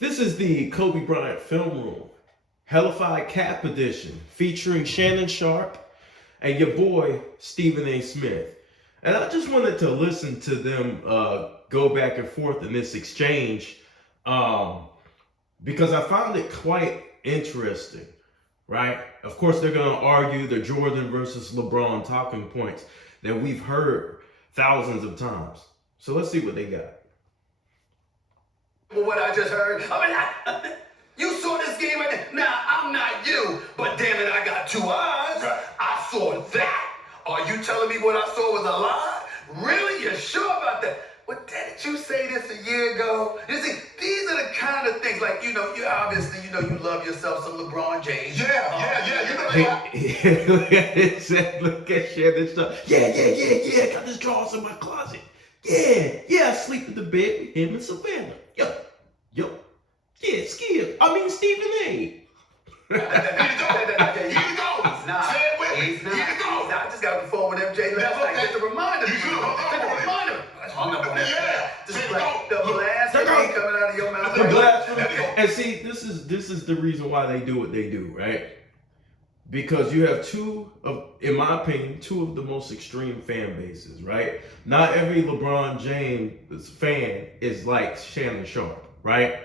This is the Kobe Bryant Film Room, Hellafide Cap Edition, featuring Shannon Sharp and your boy Stephen A. Smith. And I just wanted to listen to them go back and forth in this exchange because I found it quite interesting, right? Of course, they're going to argue the Jordan versus LeBron talking points that we've heard thousands of times. So let's see what they got. What I just heard, you saw this game right there. Now, I'm not you, but damn it, I got two eyes. Right. I saw that. Are you telling me what I saw was a lie? Really? You're sure about that? Well, didn't you say this a year ago? You see, these are the kind of things, like, you obviously, you love yourself some LeBron James. Yeah. You know that. Look at Shannon stuff. Yeah. Got this drawers in my closet. Yeah. I sleep in the bed with him and Savannah. Yo. Yeah, Skip. I mean, Stephen A. Here you go. He's not. I just got the phone with MJ last night. Get the reminder. I hung up on that. Yeah. This is like the blasphemy coming out of your mouth. And see, this is the reason why they do what they do, right? Because you have in my opinion, two of the most extreme fan bases, right? Not every LeBron James fan is like Shannon Sharp, right?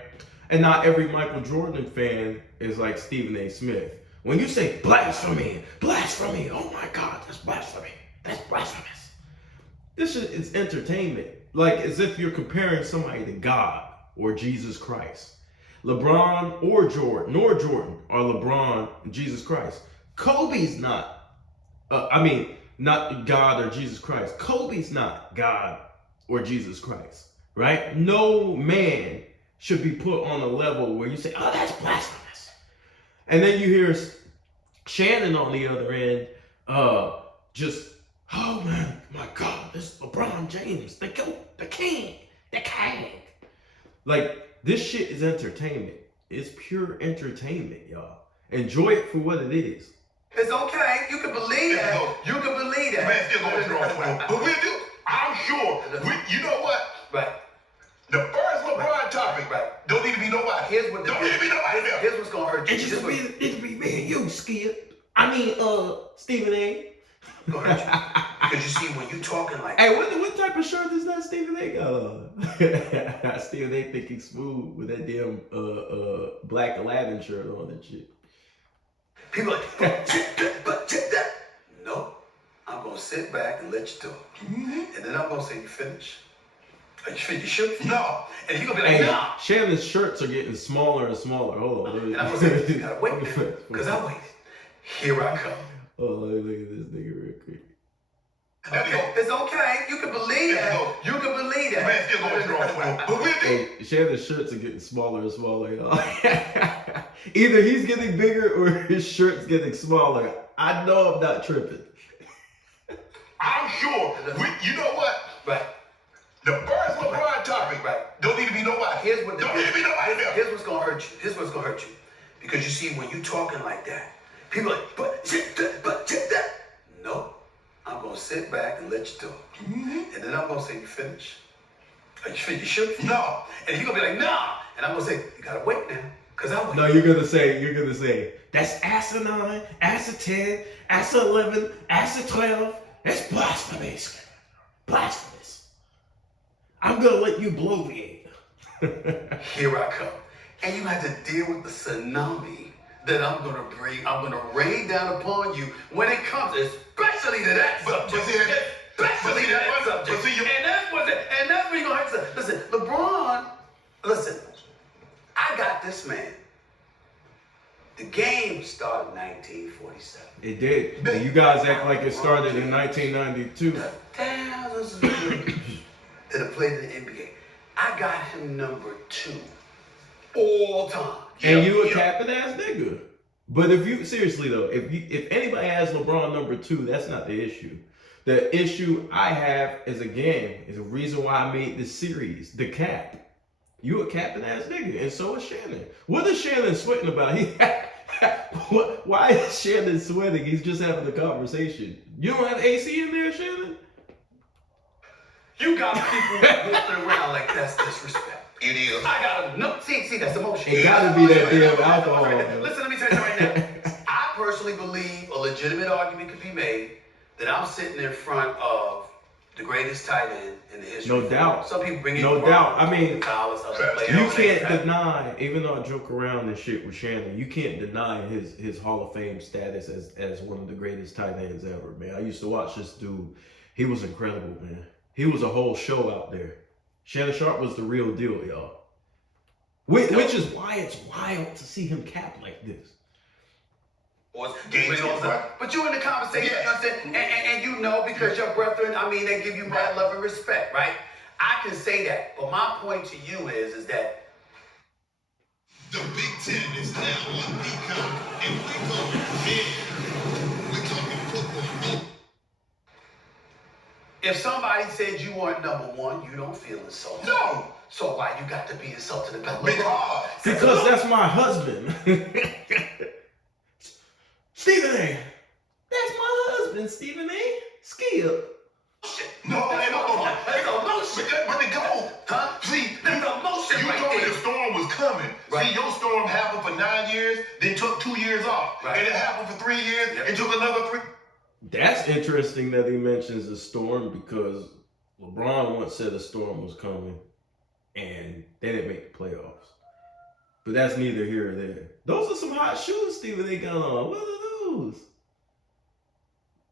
And not every Michael Jordan fan is like Stephen A. Smith. When you say blasphemy, oh my God, that's blasphemy. That's blasphemous. This is entertainment. Like as if you're comparing somebody to God or Jesus Christ. LeBron or Jordan are LeBron and Jesus Christ. Kobe's not, not God or Jesus Christ. Kobe's not God or Jesus Christ, right? No man should be put on a level where you say, oh, that's blasphemous. And then you hear Shannon on the other end, oh man, my God, this is LeBron James, the GOAT, the king. Like, this shit is entertainment. It's pure entertainment, y'all. Enjoy it for what it is. It's okay. You can believe that. You can believe that. Man, still going strong. But we'll do. I'm sure. You know what? Right. The first LeBron topic, right? Don't need to be nobody. Here's what's gonna hurt you. It'll be me and you, Skip. Stephen A. Gonna hurt you. Because you see, when you talking like hey, what type of shirt does that Stephen A got on? Stephen A thinking smooth with that damn black Aladdin shirt on and shit. People are like, but that. No, I'm gonna sit back and let you talk, and then I'm gonna say, you finish. Are you finished? You should. No, and you're gonna be like, hey, nah. Shannon's shirts are getting smaller and smaller. Hold on. And I'm gonna say, you gotta wait, because I waited. Here I come. Oh, look at this nigga real quick. Okay, it's okay. You can believe that. You can believe that. Man, still going strong. But we'll do. Hey, Shannon's shirts are getting smaller and smaller, y'all. Either he's getting bigger or his shirt's getting smaller. I know I'm not tripping. I'm sure. You know what? Right. The first LeBron topic, right? Don't need to be nobody. Here's what's gonna hurt you. Here's what's gonna hurt you. Because you see, when you talking like that, people are like, but that. No. I'm gonna sit back and let you talk, and then I'm gonna say, you finish. Are you finished? You should. No, and you're gonna be like, nah, and I'm gonna say, you gotta wait now, cause I wait. No, you're gonna say, that's asinine, ASA 10, ASA 11, ASA 12. That's blasphemous. Blasphemous. I'm gonna let you bloviate. Here I come, and you have to deal with the tsunami that I'm gonna bring. I'm gonna rain down upon you when it comes, especially to that subject. Especially to that subject. And that's where you're gonna have to listen, LeBron. Listen, I got this man. The game started in 1947. It did. And you guys act like it started in 1992. Thousands of players that have played in the NBA. I got him number 2 all time. And you a capping ass nigga. But seriously though, if anybody has LeBron number 2, that's not the issue. The issue I have is the reason why I made this series, the cap. You a capping ass nigga, and so is Shannon. What is Shannon sweating about? Why is Shannon sweating? He's just having a conversation. You don't have AC in there, Shannon? You got people walking around like that's disrespect. It is. I gotta no. See, that's emotion. It gotta be that damn alcohol. Listen, let me tell you right now. I personally believe a legitimate argument could be made that I'm sitting in front of the greatest tight end in the history. No doubt. Some people bring in No doubt. I mean, you can't deny. deny, even though I joke around and shit with Shannon, you can't deny his Hall of Fame status as one of the greatest tight ends ever, man. I used to watch this dude. He was incredible, man. He was a whole show out there. Shannon Sharp was the real deal, y'all. Which is why it's wild to see him cap like this. But you're in the conversation, you know what I'm saying? And you know, because your brethren, I mean, they give you mad love and respect, right? I can say that. But my point to you is that the Big Ten is now on Peacock, and we're going there. We're talking football. if somebody said you weren't number one, you don't feel insulted. No. So why you got to be insulted about Because that's my husband. Stephen A. That's my husband, Stephen A. Skip. No. But the goal, huh? See, There's emotion you right told me there. the storm was coming. Right. See, your storm happened for 9 years, then took 2 years off. Right. And it happened for 3 years, and took another 3. That's interesting that he mentions the storm because LeBron once said a storm was coming and they didn't make the playoffs. But that's neither here or there. Those are some hot shoes Stephen A. got on. What are those?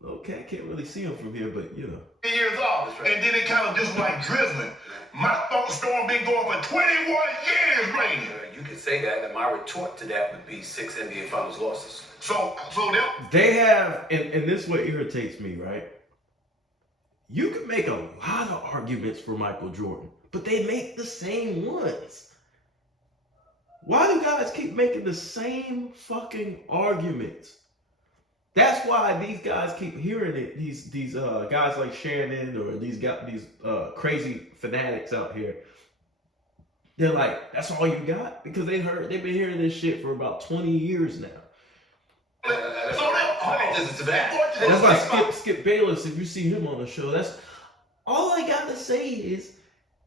Okay, I can't really see them from here, but you know. 3 years off. Right. And then it kind of just like drizzling. My storm been going for 21 years raining. You could say that, and my retort to that would be 6 NBA Finals losses. So They have, and this what irritates me, right? You can make a lot of arguments for Michael Jordan, but they make the same ones. Why do guys keep making the same fucking arguments? That's why these guys keep hearing it. These guys like Shannon or these crazy fanatics out here. They're like, that's all you got? Because they've been hearing this shit for about 20 years now. That's why Skip Bayless, if you see him on the show, that's all I gotta say is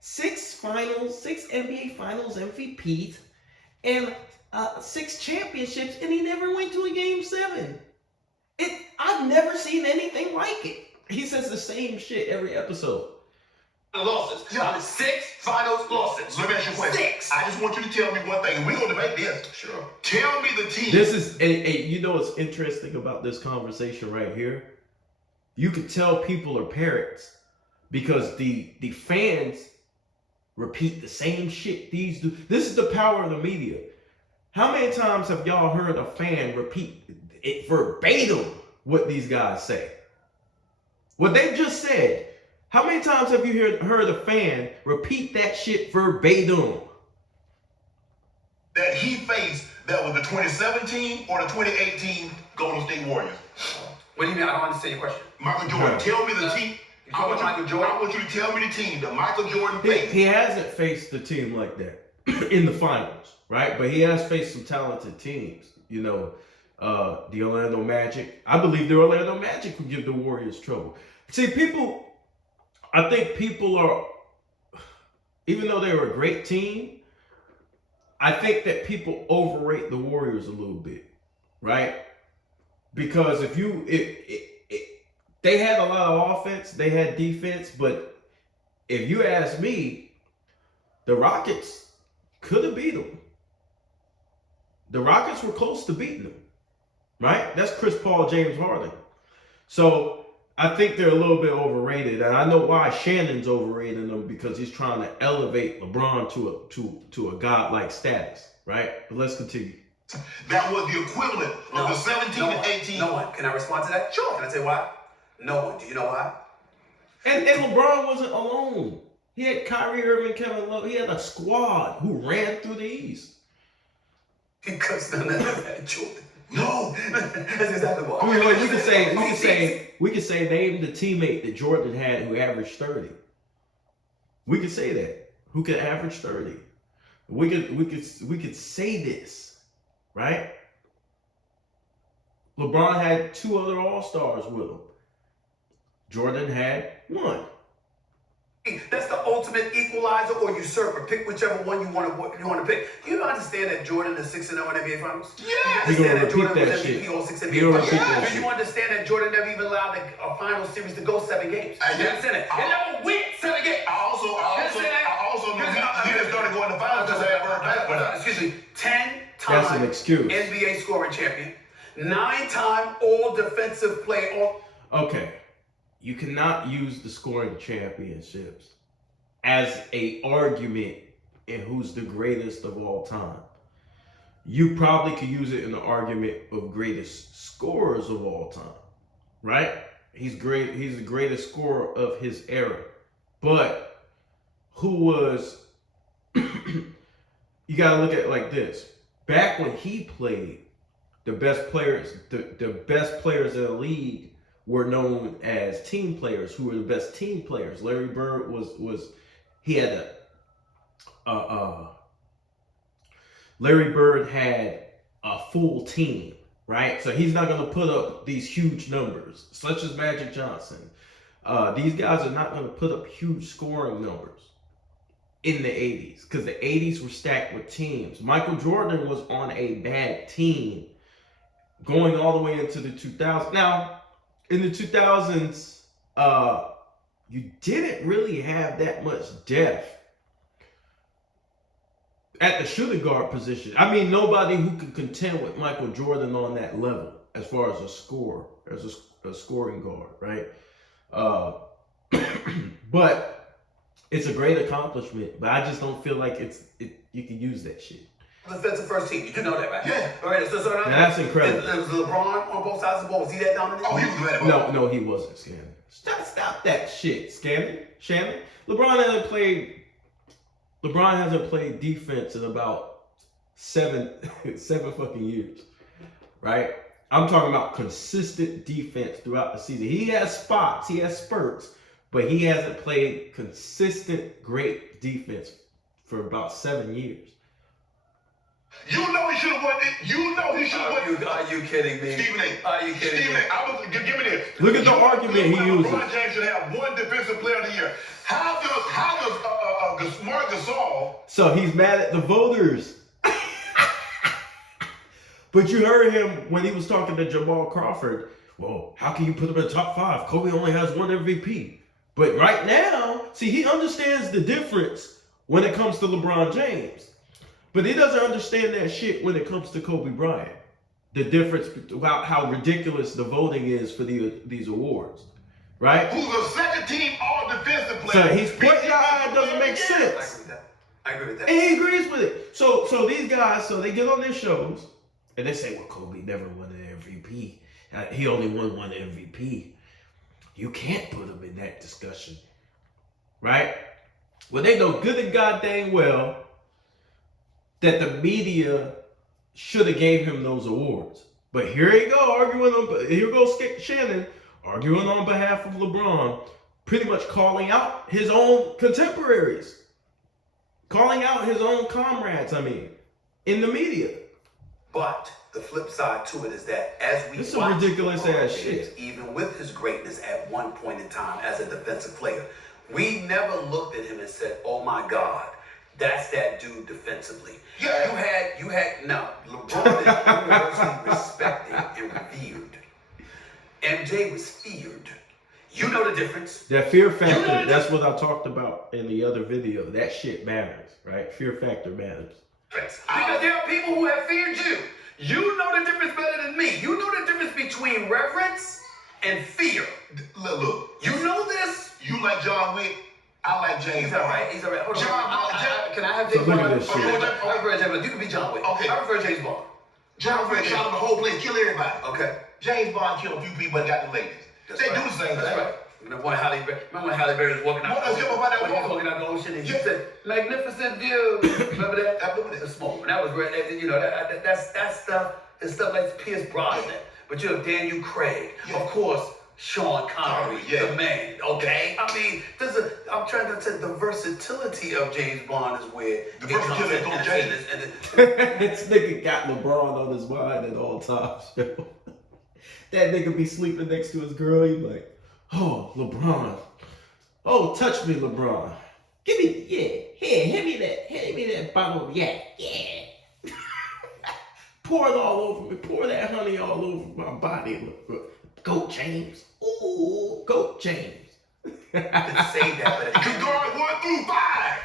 6 NBA Finals MVPs and 6 championships, and he never went to a Game 7. I've never seen anything like it. He says the same shit every episode. Losses. 6 finals losses. let me ask you a question. 6. I just want you to tell me one thing, and we're going to debate this. Sure. Tell me the team. This is, you know what's interesting about this conversation right here? You could tell people are parrots because the fans repeat the same shit these do. This is the power of the media. How many times have y'all heard a fan repeat it verbatim what these guys say? What they just said. How many times have you heard a fan repeat that shit verbatim? That he faced that was the 2017 or the 2018 Golden State Warriors. What do you mean? I don't understand your question. Michael Jordan, Yeah. tell me the team. I want you to tell me the team that Michael Jordan faced. He hasn't faced the team like that in the finals, right? But he has faced some talented teams. You know, the Orlando Magic. I believe the Orlando Magic would give the Warriors trouble. See, I think people are, even though they were a great team, I think that people overrate the Warriors a little bit, right? Because they had a lot of offense, they had defense, but if you ask me, the Rockets could have beat them. The Rockets were close to beating them, right? That's Chris Paul, James Harden. So I think they're a little bit overrated, and I know why Shannon's overrating them because he's trying to elevate LeBron to a godlike status, right? But let's continue. That was the equivalent of the 17 and 18. No one. Can I respond to that? Sure. Can I say why? No one. Do you know why? And LeBron wasn't alone. He had Kyrie Irving, Kevin Love. He had a squad who ran through the East. Because none of them had Jordan. No. That's exactly why. I mean, we could say name the teammate that Jordan had who averaged 30. We could say that. Who could average 30? We could say this, right? LeBron had 2 other All-Stars with him. Jordan had 1. That's the ultimate equalizer or usurper. Pick whichever one you want to pick. You don't understand that Jordan is 6-0 in NBA Finals? Yeah. You He understand gonna that Jordan repeat was that MVP shit. all 6 He NBA gonna Finals? repeat that Do shit. you understand that Jordan never even allowed a final series to go 7 games? I You understand that? He never went 7 games. I also know he just started going to finals because they had Bird back. Excuse me. 10-time That's an excuse. NBA scoring champion. 9-time all defensive player. Okay, you cannot use the scoring championships as a argument in who's the greatest of all time. You probably could use it in the argument of greatest scorers of all time, right? He's great. He's the greatest scorer of his era. But who was? You gotta look at it like this. Back when he played, the best players in the league were known as team players. Who were the best team players? Larry Bird he had Larry Bird had a full team, right? So he's not going to put up these huge numbers, such as Magic Johnson. These guys are not going to put up huge scoring numbers in the 80s because the 80s were stacked with teams. Michael Jordan was on a bad team going all the way into the 2000s. Now, in the 2000s, you didn't really have that much depth at the shooting guard position. I mean, nobody who could contend with Michael Jordan on that level as far as a scorer, as a scoring guard, right? But it's a great accomplishment. But I just don't feel like you can use that shit. Defensive first team. You do know that, right? Yeah. All right. So Now, that's incredible. Was LeBron on both sides of the ball? Was he that dominant? Oh, he was glad. No, he wasn't, Scannon. Stop that shit, Shannon. LeBron hasn't played defense in about seven fucking years, right? I'm talking about consistent defense throughout the season. He has spots, he has spurts, but he hasn't played consistent great defense for about 7 years. You know he should have won it. You know he should have won it. Are you kidding me? Stephen A. Are you kidding Stephen me? A. Give me this. Look at the argument he uses. LeBron James should have one defensive player of the year. How does Mark Gasol? So he's mad at the voters. But you heard him when he was talking to Jamal Crawford. Well, how can you put him in the top 5? Kobe only has one MVP. But right now, see, he understands the difference when it comes to LeBron James. But he doesn't understand that shit when it comes to Kobe Bryant. The difference about how ridiculous the voting is for these awards. Right? Who's a second team all defensive So player. he's pointing out how it doesn't make sense. I agree with that. And he agrees with it. So these guys, they get on their shows and they say, well, Kobe never won an MVP. He only won one MVP. You can't put him in that discussion. Right? Well, they know good and goddamn well that the media should have gave him those awards. But here you go, here goes Shannon arguing on behalf of LeBron, pretty much calling out his own contemporaries. Calling out his own comrades, in the media. But the flip side to it is that as we This is watch ridiculous LeBron ass James, shit. even with his greatness at one point in time as a defensive player, we never looked at him and said, "Oh my God, that's that dude defensively." Yeah. You had now LeBron is universally respected and revered. MJ was feared. You know the difference. That fear factor, that's what I talked about in the other video. That shit matters, right? Fear factor matters. Because there are people who have feared you. You know the difference better than me. You know the difference between reverence and fear. Look. You know this. You like John Wick. I like James. He's all right. He's all right. Hold on. Can I have So James look Bond? at this shit. I prefer James Bond. You can be John Wick. Okay. I prefer James Bond. John Wick shot up the whole place, kill everybody. Okay. James Bond killed a few people but got the ladies. That's They right. do the same That's thing. right. Remember when Halle Berry was walking out? What else? About that When he was walk? walking out the ocean and she Yeah. said, "Magnificent view." Remember that? I remember that. The smoke. That was great. You know that stuff. It's stuff like Pierce Brosnan. But you have Daniel Craig. Yeah. Of course, Sean Connery, Yeah. the man. Okay. I'm trying to say the versatility of James Bond is where The versatility comes of in. James. This nigga got LeBron on his mind at all times, yo. That nigga be sleeping next to his girl, he like, oh, LeBron. Oh, touch me, LeBron. Give me, hand me that bottle of yak, Pour it all over me. Pour that honey all over my body. Goat James. Ooh, Goat James. Didn't say that, but You guard 1 through 5.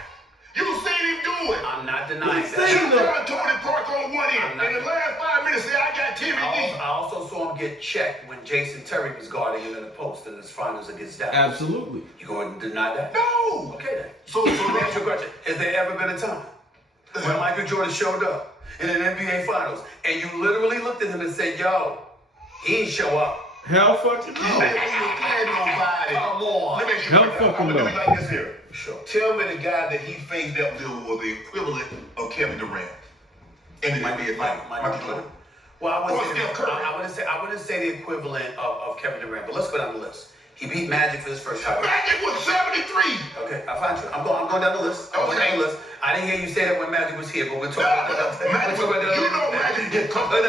You seen him do it. I'm not denying He's that. saying You got Tony Park on one end. In the last 5 minutes, say I got Timmy D. I also saw him get checked when Jason Terry was guarding him in the post in his finals against Dallas. Absolutely. You going to deny that? No. Okay then. So Let me ask you a question. Has there ever been a time when Michael Jordan showed up in an NBA Finals and you literally looked at him and said, yo, he ain't show up? Hell fucking You no. ain't nobody. Come on. Let me ask you Hell a question. fucking I'm gonna no. do it like this here. Sure. Tell me the guy that he faced up to was the equivalent of Kevin Durant. And the NBA Finals. Michael Jordan. Well, Or Steph Curry. I wouldn't say the equivalent of Kevin Durant, but let's go down the list. He beat Magic for his first title. Magic was 73. Okay, I find you. I'm going down the list. I'm going down the list. I didn't hear you say that when Magic was here, but we're talking about that. Magic, you know Magic get caught. You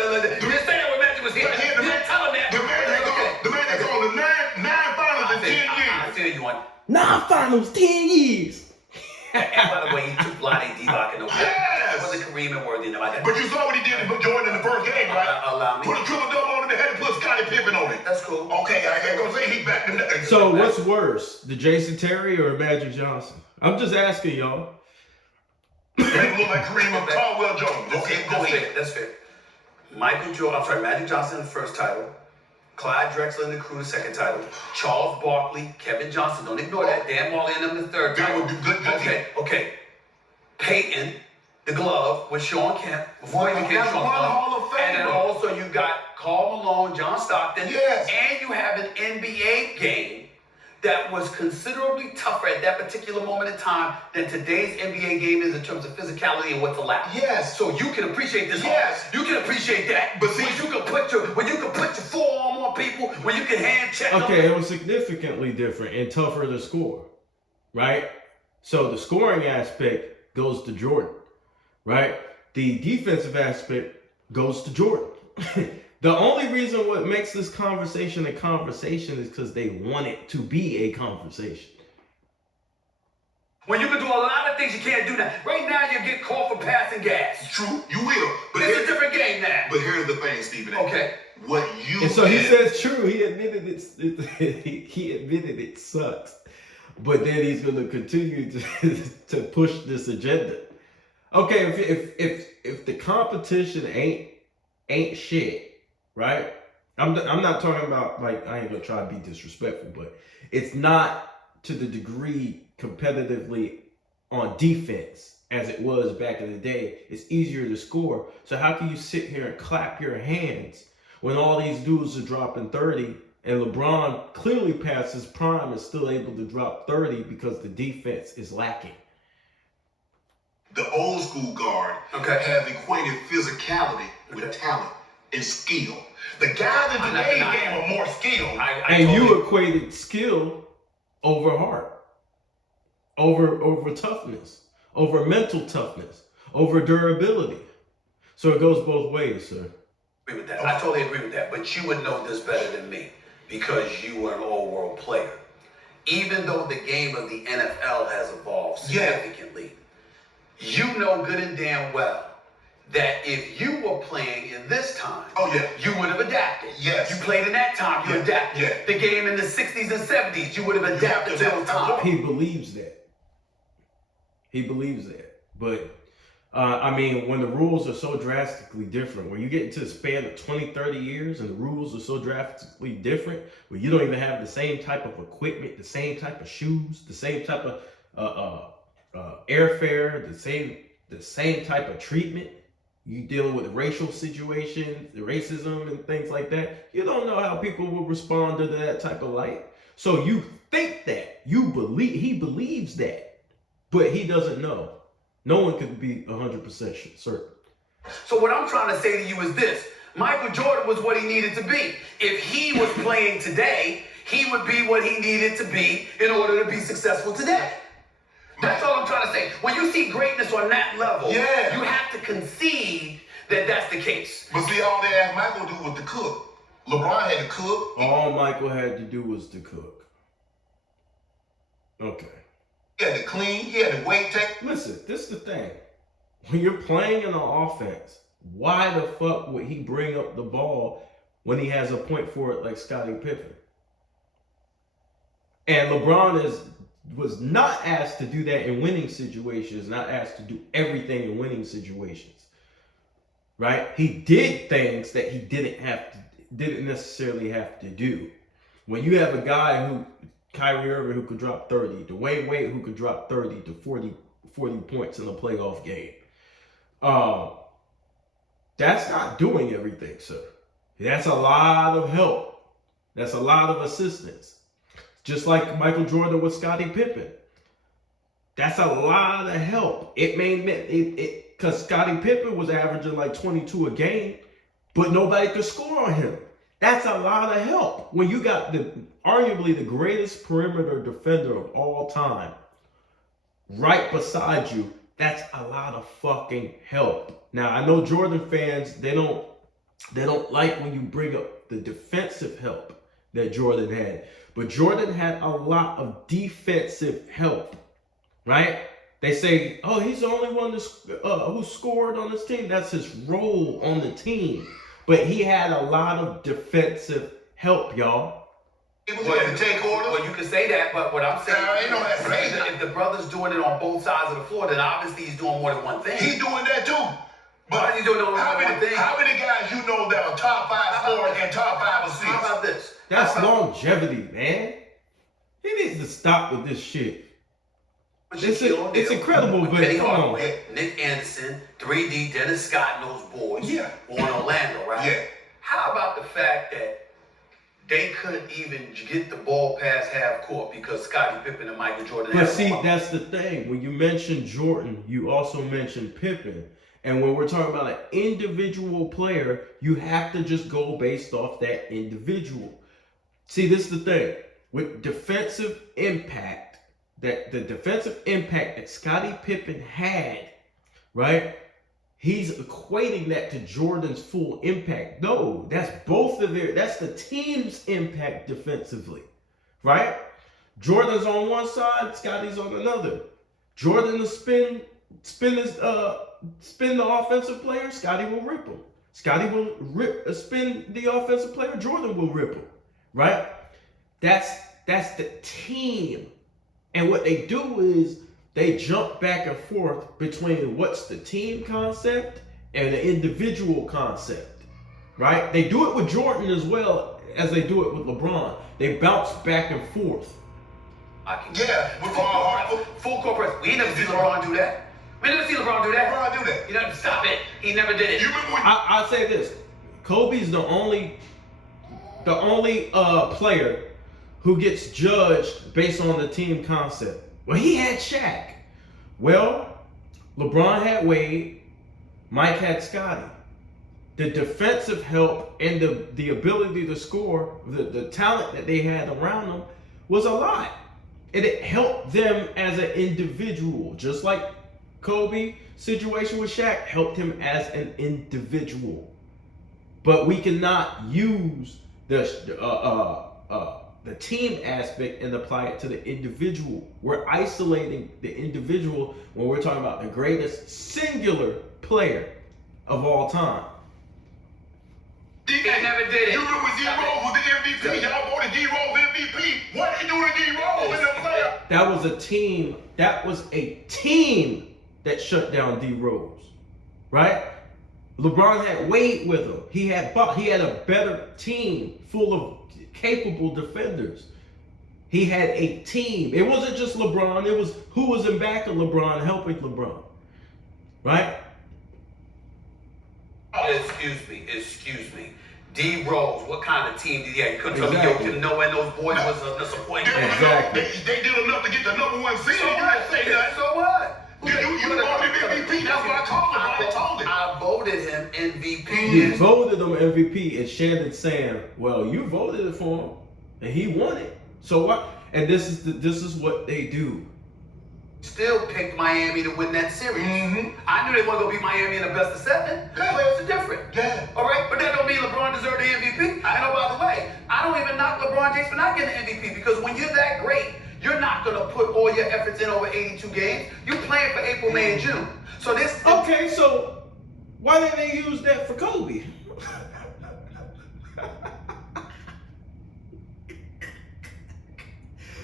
didn't say that when Magic was here. But here, You didn't tell him that. The man that called the nine finals in 10 years. I feel you on. 9 finals, 10 years. And by the way, he took Vlade Divac in the Yes. It wasn't Kareem and Worthy and like that. But you saw what he did to Jordan in the first game, right? Allow me. Put a triple double on him and had to put Scottie Pippen on it. That's cool. Okay, I ain't gonna say he backed him. So what's worse, the Jason Terry or Magic Johnson? I'm just asking y'all. He look like Kareem or Caldwell Jones. Okay, go ahead. That's fair. Magic Johnson in the first title. Clyde Drexler and the crew the second title. Charles Barkley, Kevin Johnson. Don't ignore that. Dan Marley and them the third That title. would be good. Okay. Peyton, the glove with Sean Kemp before he became That's Sean one Kemp. Hall of Famer. And then also you got Karl Malone, John Stockton. Yes. And you have an NBA game that was considerably tougher at that particular moment in time than today's NBA game is in terms of physicality and what's allowed. Yes. So you can appreciate this. Yes. You can appreciate that. But see- when you can put your forearm on people, when you can hand check them. Okay, it was significantly different and tougher to score, right? So the scoring aspect goes to Jordan, right? The defensive aspect goes to Jordan. The only reason what makes this conversation a conversation is because they want it to be a conversation. When you can do a lot of things you can't do now. Right now you get caught for passing gas. True, you will. But It's a different game now. But here's the thing, Stephen. Okay. What you And so he did- says true. He admitted he admitted it sucks, but then he's going to continue to push this agenda. Okay, if the competition ain't shit, right? I'm not talking about, like, I ain't gonna try to be disrespectful, but it's not to the degree competitively on defense as it was back in the day. It's easier to score. So how can you sit here and clap your hands when all these dudes are dropping 30 and LeBron clearly past his prime is still able to drop 30 because the defense is lacking? The old school guard have equated physicality with talent and skill. The guys in today's game are more skilled. And you equated skill over heart, over toughness, over mental toughness, over durability. So it goes both ways, sir. Agree with that. I totally agree with that. But you would know this better than me because you were an all-world player. Even though the game of the NFL has evolved significantly, you know good and damn well that if you were playing in this time, you would have adapted. Yes. You played in that time, you adapted. Yeah. The game in the 60s and 70s, you would have adapted to those times. He believes that. He believes that. But, I mean, when the rules are so drastically different, when you get into the span of 20, 30 years and the rules are so drastically different, where you don't even have the same type of equipment, the same type of shoes, the same type of airfare, the same type of treatment, you dealing with racial situations, the racism and things like that. You don't know how people will respond to that type of light. So you think that, he believes that, but he doesn't know. No one could be 100% certain. So what I'm trying to say to you is this. Michael Jordan was what he needed to be. If he was playing today, he would be what he needed to be in order to be successful today. That's all I'm trying to say. When you see greatness on that level, you have to concede that that's the case. But see, all they asked Michael to do was to cook. LeBron had to cook. All Michael had to do was to cook. Okay. He had to clean. He had to weight take. Listen, this is the thing. When you're playing in an offense, why the fuck would he bring up the ball when he has a point for it like Scottie Pippen? And LeBron was not asked to do that in winning situations, not asked to do everything in winning situations. Right? He did things that he didn't necessarily have to do. When you have a guy Kyrie Irving, who could drop 30, Dwayne Wade, who could drop 30 to 40 points in a playoff game, that's not doing everything, sir. That's a lot of help. That's a lot of assistance. Just like Michael Jordan with Scottie Pippen. That's a lot of help. Because Scottie Pippen was averaging like 22 a game, but nobody could score on him. That's a lot of help. When you got arguably the greatest perimeter defender of all time right beside you, that's a lot of fucking help. Now, I know Jordan fans, they don't like when you bring up the defensive help that Jordan had. But Jordan had a lot of defensive help, right? They say, oh, he's the only one who scored on this team. That's his role on the team. But he had a lot of defensive help, y'all. Well, you can say that, but what I'm saying is if the brother's doing it on both sides of the floor, then obviously he's doing more than one thing. He's doing that too. But he's doing how many guys you know that are top 5 scorers and top 5 assists? How about this? That's longevity, man. He needs to stop with this shit. It's incredible, but come on. Nick Anderson, 3D, Dennis Scott, and those boys. Yeah. On Orlando, right? Yeah. How about the fact that they couldn't even get the ball past half court because Scottie Pippen and Michael Jordan. But see, that's the thing. When you mention Jordan, you also mention Pippen. And when we're talking about an individual player, you have to just go based off that individual. See, this is the thing. With defensive impact, the defensive impact that Scottie Pippen had, right? He's equating that to Jordan's full impact. No, that's that's the team's impact defensively, right? Jordan's on one side, Scottie's on another. Jordan will spin the offensive player, Scottie will rip him. Scottie will spin the offensive player, Jordan will rip him, right? That's the team. And what they do is they jump back and forth between what's the team concept and the individual concept, right? They do it with Jordan as well as they do it with LeBron. They bounce back and forth. Full court press. We never see LeBron do that. You know, stop it. He never did it. I'll say this. Kobe's the only player who gets judged based on the team concept. Well, he had Shaq. Well, LeBron had Wade. Mike had Scottie. The defensive help and the ability to score, the talent that they had around them was a lot. And it helped them as an individual. Just like Kobe situation with Shaq helped him as an individual. But we cannot use the team aspect and apply it to the individual. We're isolating the individual when we're talking about the greatest singular player of all time. He never did it. You remember when D-Rose was the MVP? Y'all voted D-Rose MVP. What did he do to D-Rose in the player? That was a team that shut down D-Rose, right? LeBron had Wade with him. He had a better team full of capable defenders. He had a team. It wasn't just LeBron. It was who was in back of LeBron helping LeBron, right? Excuse me. D Rose, what kind of team did he have? You couldn't tell me Joakim Noah and those boys was a disappointment. Exactly. They did enough to get the number 1 seed. So what? You voted MVP. That's what I told him. I voted him MVP. You voted him MVP, and Shannon saying, "Well, you voted for him, and he won it. So what?" And this is what they do. Still picked Miami to win that series. Mm-hmm. I knew they weren't gonna beat Miami in the best of 7. The players are different. Yeah. All right, but that don't mean LeBron deserved the MVP. And oh, by the way, I don't even knock LeBron James for not getting the MVP because when you're that great, You're not going to put all your efforts in over 82 games. You're playing for April, May, and June. So this. Okay, so why didn't they use that for Kobe?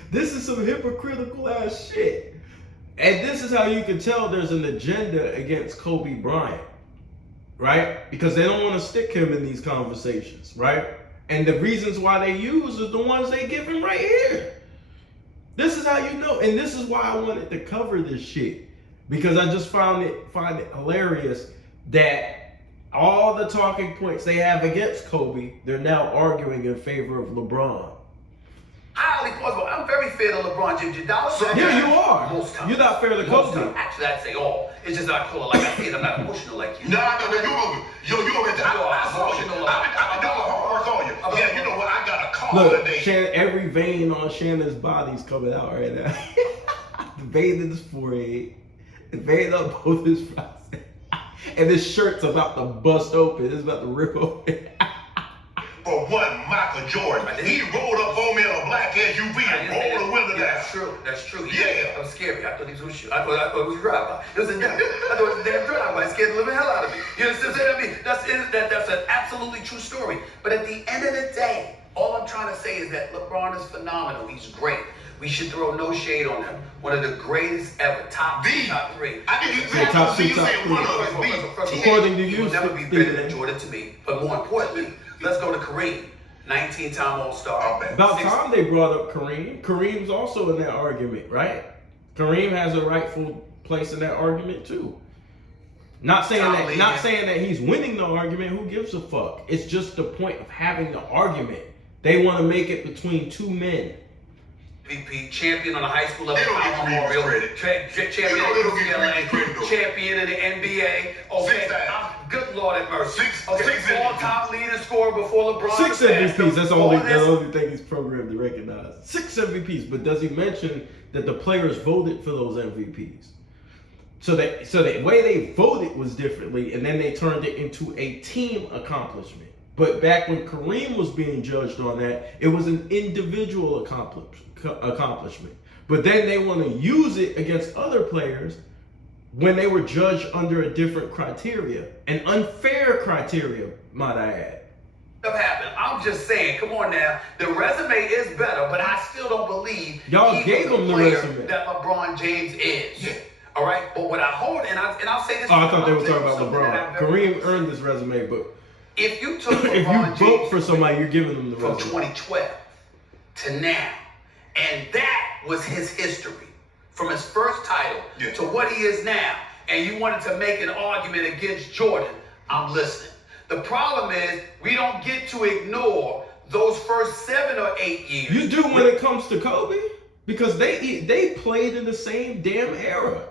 This is some hypocritical ass shit. And this is how you can tell there's an agenda against Kobe Bryant, right? Because they don't want to stick him in these conversations, right? And the reasons why they use is the ones they give him right here. This is how you know, and this is why I wanted to cover this shit. Because I just find it hilarious that all the talking points they have against Kobe, they're now arguing in favor of LeBron. Highly plausible. I'm very fair to LeBron James. Yeah, you are. Most times. You're not fair to Kobe. Actually, I'd say all. It's just that I call it like I see it. I'm not emotional like you. No, you already. I saw you. I've been doing hard work on you. Yeah, you know what? I got a call Look, today. Shannon, every vein on Shannon's body's coming out right now. The vein in his forehead, the vein on both his fronts. And this shirt's about to bust open. It's about to rip open. For one, Michael Jordan, he rolled up on me in a black SUV and rolled the window down. That's true. That's true. Yeah. That was scary. I thought he was going to shoot. I thought it was a drive-by. It was a damn. I thought it was a damn drive-by. It scared the living hell out of me. You understand what I mean? That's an absolutely true story. But at the end of the day, all I'm trying to say is that LeBron is phenomenal. He's great. We should throw no shade on him. One of the greatest ever. Top three. I think you say top two, top one of three. us. According to He you, will never be better than Jordan to me. But more importantly, let's go to Kareem. 19-time All-Star. About time they brought up Kareem. Kareem's also in that argument, right? Kareem has a rightful place in that argument too. Not saying that he's winning the argument. Who gives a fuck? It's just the point of having the argument. They want to make it between two men. MVP, champion on the high school level, They don't give Memorial credit. champion They don't give Kareem credit. champion in the NBA. Okay, 6 times. Good Lord have mercy. Six all-time leading scorer before LeBron. 6 MVPs. That's the only thing he's programmed to recognize. 6 MVPs. But does he mention that the players voted for those MVPs? So the way they voted was differently, and then they turned it into a team accomplishment. But back when Kareem was being judged on that, it was an individual accomplishment. But then they want to use it against other players when they were judged under a different criteria, an unfair criteria, might I add. Happened. I'm just saying, come on now. The resume is better, but I still don't believe Y'all gave him the player resume that LeBron James is. Yeah. All right, but what I hold, and I'll say this. Oh, I thought they were I'll talking tell about you something that LeBron. I'm very Kareem earned this resume, but if you took if LeBron you vote James for somebody, you're giving them the from resume. 2012 to now, and that was his history from his first title to what he is now, and you wanted to make an argument against Jordan, I'm listening. The problem is we don't get to ignore those first 7 or 8 years. You do when it comes to Kobe, because they played in the same damn era,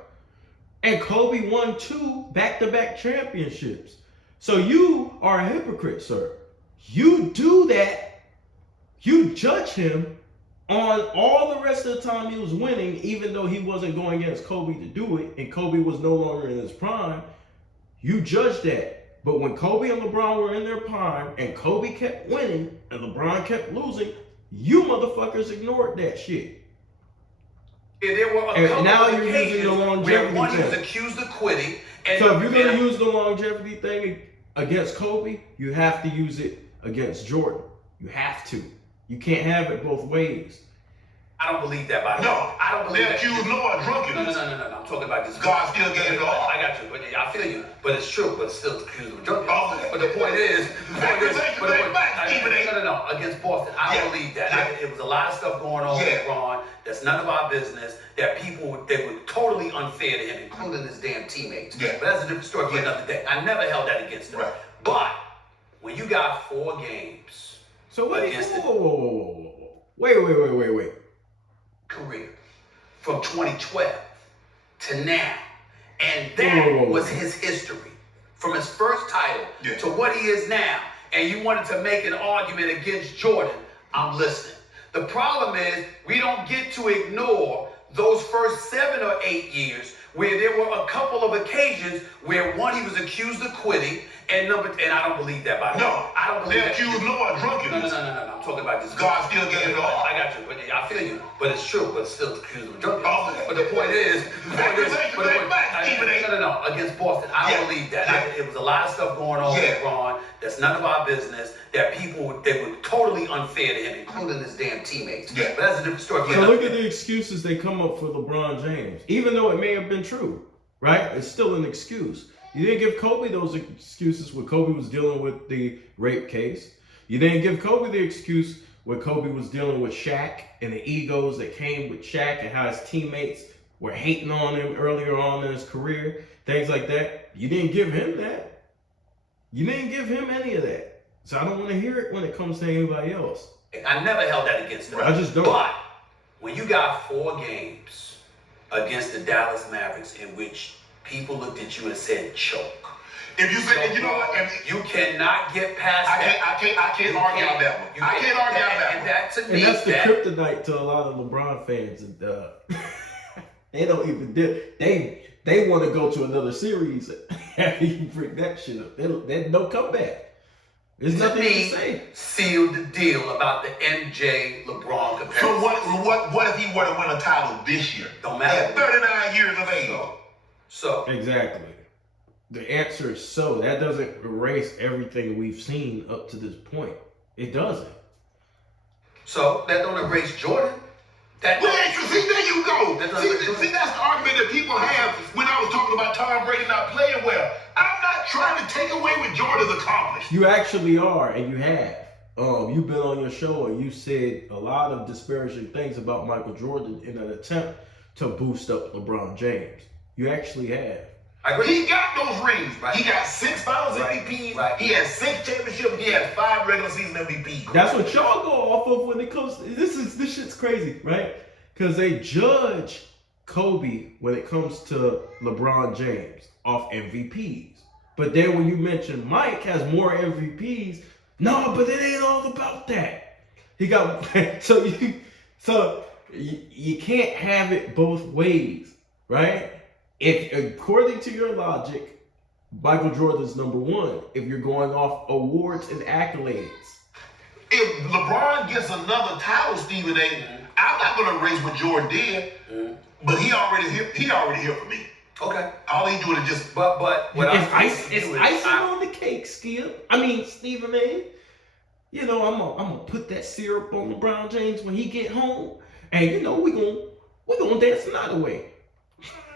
and Kobe won 2 back-to-back championships. So you are a hypocrite, sir. You do that. You judge him on all the rest of the time he was winning, even though he wasn't going against Kobe to do it, and Kobe was no longer in his prime. You judge that. But when Kobe and LeBron were in their prime, and Kobe kept winning, and LeBron kept losing, you motherfuckers ignored that shit. There were And now you're using the longevity where one he was thing. accused of quitting. And So if you're going to use the longevity thing against Kobe, you have to use it against Jordan. You have to. You can't have it both ways. I don't believe that, by the way. No, I don't believe they that. accused Noah of drunkenness. No. I'm talking about this. God still gave it all. I got you, but I feel you. But it's true, but still accused of drunkenness. Oh. But the point is, No. against Boston, I don't believe that. It was a lot of stuff going on with LeBron that's none of our business, that they were totally unfair to him, including his damn teammates. Yeah. But that's a different story for another day. I never held that against him. Right. But when you got 4 games So wait, against whoa. Wait. career from 2012 to now, and that was his history from his first title to what he is now, and you wanted to make an argument against Jordan, I'm listening. The problem is we don't get to ignore those first 7 or 8 years where there were a couple of occasions where one, he was accused of quitting, And I don't believe that, by the way. No, I don't believe they that. accuse Noah of drunkenness. No. I'm talking about this. God still gave it all. I got you, but I feel you. But it's true, but still accused of drunkenness. Oh, but the point is, no, against Boston. I don't believe that. It was a lot of stuff going on with LeBron that's none of our business. That people, they were totally unfair to him, including his damn teammates. Yeah. But that's a different story. So look at the excuses they come up for LeBron James. Even though it may have been true, right? It's still an excuse. You didn't give Kobe those excuses when Kobe was dealing with the rape case. You didn't give Kobe the excuse when Kobe was dealing with Shaq and the egos that came with Shaq and how his teammates were hating on him earlier on in his career, things like that. You didn't give him that. You didn't give him any of that. So I don't want to hear it when it comes to anybody else. I never held that against him. I just don't. But when you got 4 games against the Dallas Mavericks in which people looked at you and said choke. If you say, you know what? You cannot get past that. I can't argue on that one. I can't argue on that one. And that to me, and that's the kryptonite to a lot of LeBron fans. And they don't even do. They want to go to another series after you bring that shit up. There's no comeback. There's nothing to say. Sealed the deal about the MJ LeBron comparison. So what if he were to win a title this year? Don't matter. At 39 years of age. So exactly. The answer is so. That doesn't erase everything we've seen up to this point. It doesn't. So that don't erase Jordan. See, there you go. See, that's the argument that people have when I was talking about Tom Brady not playing well. I'm not trying to take away what Jordan's accomplished. You actually are, and you have. You've been on your show and you said a lot of disparaging things about Michael Jordan in an attempt to boost up LeBron James. You actually have. He got those rings. Right. He got 6 Finals MVPs. Right. He had 6 championships. He had 5 regular season MVPs. That's what y'all go off of when it comes. This shit's crazy, right? Because they judge Kobe when it comes to LeBron James off MVPs. But then when you mention Mike has more MVPs, no, but it ain't all about that. He got so you can't have it both ways, right? If according to your logic, Michael Jordan's number 1, if you're going off awards and accolades. If LeBron gets another title, Stephen A., I'm not going to erase what Jordan did, but he already here for me. Okay. All he doing is just. But what it's icing on the cake, Skip. I mean, Stephen A. You know, I'm gonna put that syrup on LeBron James when he get home, and you know we're gonna dance the night away.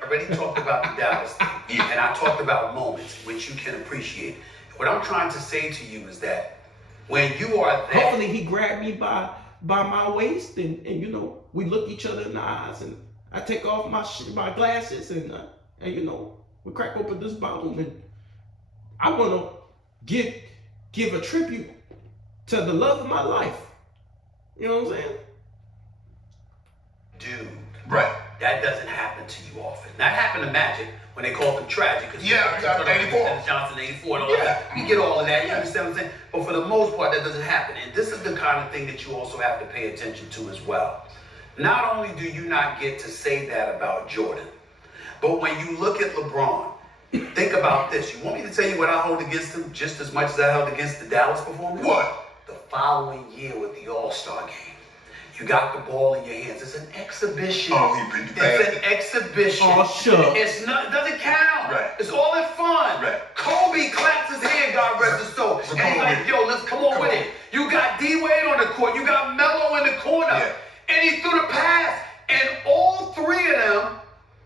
I already talked about the Dallas thing, and I talked about moments which you can appreciate. What I'm trying to say to you is that when you are there, hopefully he grabbed me by my waist, and you know we look each other in the eyes, and I take off my glasses, and you know we crack open this bottle, and I want to give a tribute to the love of my life. You know what I'm saying? Dude. Right. That doesn't happen to you often. That happened to Magic when they called him tragic. Yeah, 84. Dennis Johnson, 84, and all that. You get all of that. You understand what I'm saying? But for the most part, that doesn't happen. And this is the kind of thing that you also have to pay attention to as well. Not only do you not get to say that about Jordan, but when you look at LeBron, think about this. You want me to tell you what I hold against him just as much as I held against the Dallas performance? What? The following year with the All-Star game. You got the ball in your hands. It's an exhibition. It's an exhibition. Oh, sure. It doesn't count. Right. It's all in fun. Right. Kobe claps his hand, God rest his soul. And he's like, yo, let's come on with it. You got D-Wade on the court. You got Melo in the corner. Yeah. And he threw the pass. And all 3 of them,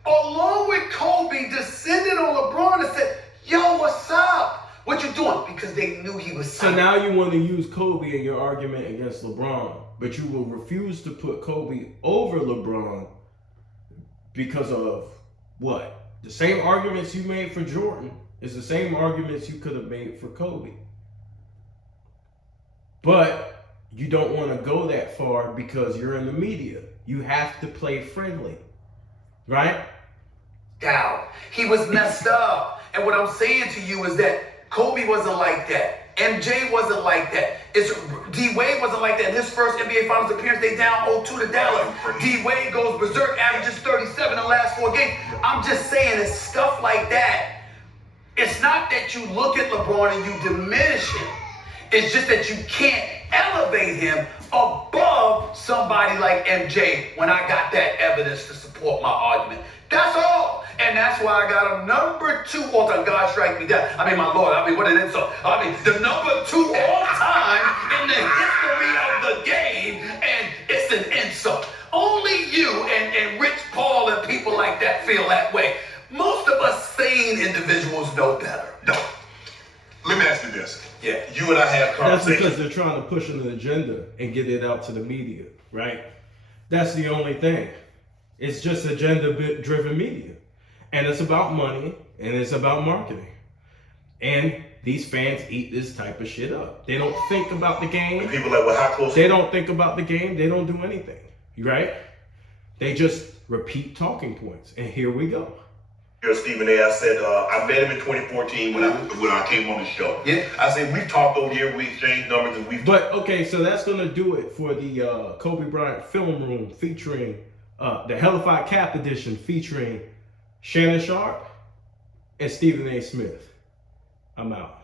along with Kobe, descended on LeBron and said, yo, what's up? What you doing? Because they knew he was So now you want to use Kobe in your argument against LeBron, but you will refuse to put Kobe over LeBron because of what? The same arguments you made for Jordan is the same arguments you could have made for Kobe. But you don't want to go that far because you're in the media. You have to play friendly, right? Doubt. He was messed up. And what I'm saying to you is that Kobe wasn't like that. MJ wasn't like that. D-Wade wasn't like that. In his first NBA Finals appearance, they down 0-2 to Dallas. D-Wade goes berserk, averages 37 in the last 4 games. I'm just saying, it's stuff like that It's not that you look at LeBron and you diminish him. It's just that you can't elevate him above somebody like MJ when I got that evidence to support my argument. That's all. And that's why I got him number 2 all time. God strike me down. I mean, my Lord. I mean, what an insult. I mean, the number 2 all time in the history of the game. And it's an insult. Only you and Rich Paul and people like that feel that way. Most of us sane individuals know better. No. Let me ask you this. Yeah. You and I have That's conversations. because they're trying to push an agenda and get it out to the media, right? That's the only thing. It's just agenda-driven media. And it's about money, and it's about marketing. And these fans eat this type of shit up. They don't think about the game. And people are like, well, how close? They don't think about the game. They don't do anything, right? They just repeat talking points. And here we go. Stephen A. I said, I met him in 2014 when I came on the show. Yeah. I said, we've talked over here, we exchanged numbers, and we've But, okay, so that's going to do it for the Kobe Bryant Film Room featuring the Hellafide Cap Edition featuring Shannon Sharp and Stephen A. Smith. I'm out.